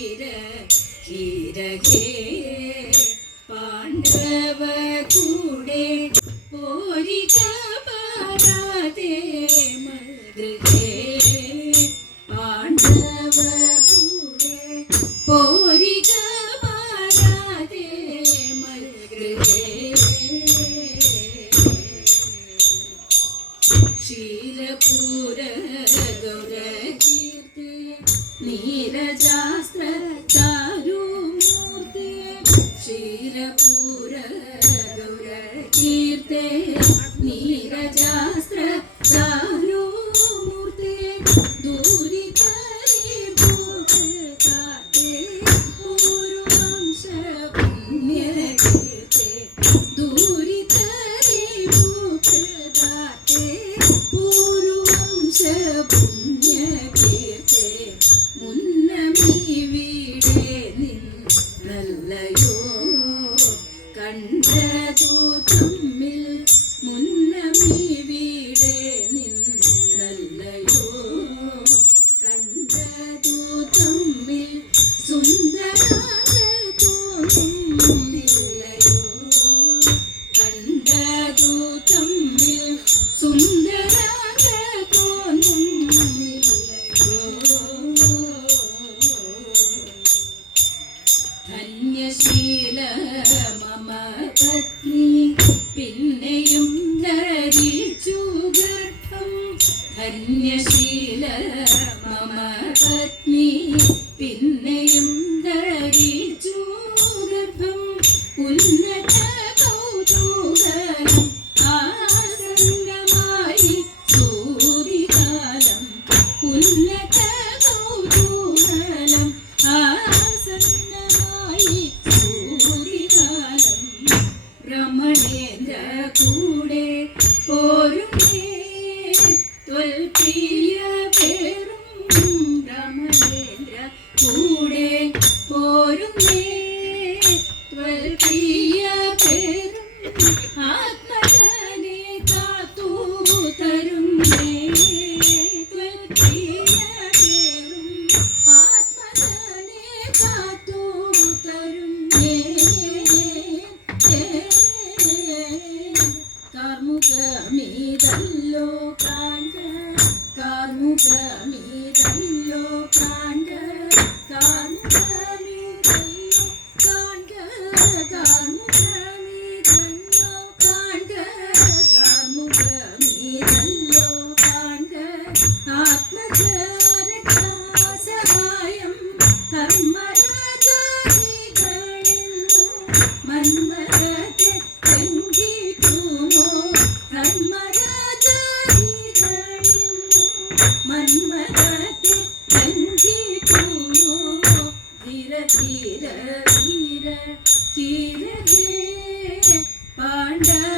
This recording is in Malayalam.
ധീര ധീര ഹേ പാണ്ഡവ കൂടെ പോരിക പാരാതെ മൃഗേ പാണ്ഡവ കൂടെ പോരിക പാരാതെ മൃഗേ ക്ഷീരപൂര ഗൗരകീർത്തി നീരജാസ്ത്ര ചാരുമൂർത്തി ക്ഷീരപൂര ഗൗരകീർത്തി നീരജാസ്ത്ര ചാരുമൂർത്തി ദൂരിതരി ഭൂതകാത്തെ പൂർവംശ പുണ്യകീർത്തി ദൂരിതരി ഭൂതകാത്തെ പൂർവംശ പുണ്യകീർത്തി മുന്നമീ വീടേ നിന്നല്ലയോ കണ്ടതു തമ്മിൽ മുന്നമീ വീടേ നിന്നല്ലയോ കണ്ടതു തമ്മിൽ സുന്ദരാക തോന്നുന്നില്ലയോ കണ്ടതു തമ്മിൽ സുന്ദരാക തോന്നുന്നില്ലയോ ധന്യശീല മമ പത്നി പിന്നെയും ധരിച്ചു ഗർഭം ധന്യശീല മമ പത്നി പിന്നെയും ധരിച്ചു ഗർഭം ഉന്നത കൗതൂഹലം ആസന്നമായി സൂരികാലം ഉന്നത കൗതൂഹലം ആസന്നമായി സൂരികാലം രമണേന്ദ്ര കൂടെ പോരുമേ ത്വൽപ്രിയ പേരും രമണേന്ദ്ര കൂടെ പോരുമേ ത്വൽപ്രിയ പേരും ആത്മജനെ കാത്തു തരുമേ ത്വൽപ്രിയ പേരും ആത്മജനെ കാത്തു തരുമേ കാർമുകമീതല്ലോ കാണ്ട കാർമുകമീതല്ലോ കാണ്ട കാർമുകമീതല്ലോ കാണ്ട കാർമുകമീതല്ലോ കാണ്ട കാർമുകമീതല്ലോ കാണ്ട ആത്മചാരകാസഹായം ധർമ്മരാജാദികളിന്നു മന്മരത്തെ തെങ്കിട്ടുമോ ധർമ്മരാജാദികളിന്നു മന്മരത്തെ തെങ്കിട്ടുമോ ധീര ധീര ധീര ധീര ഹേ പാണ്ഡവ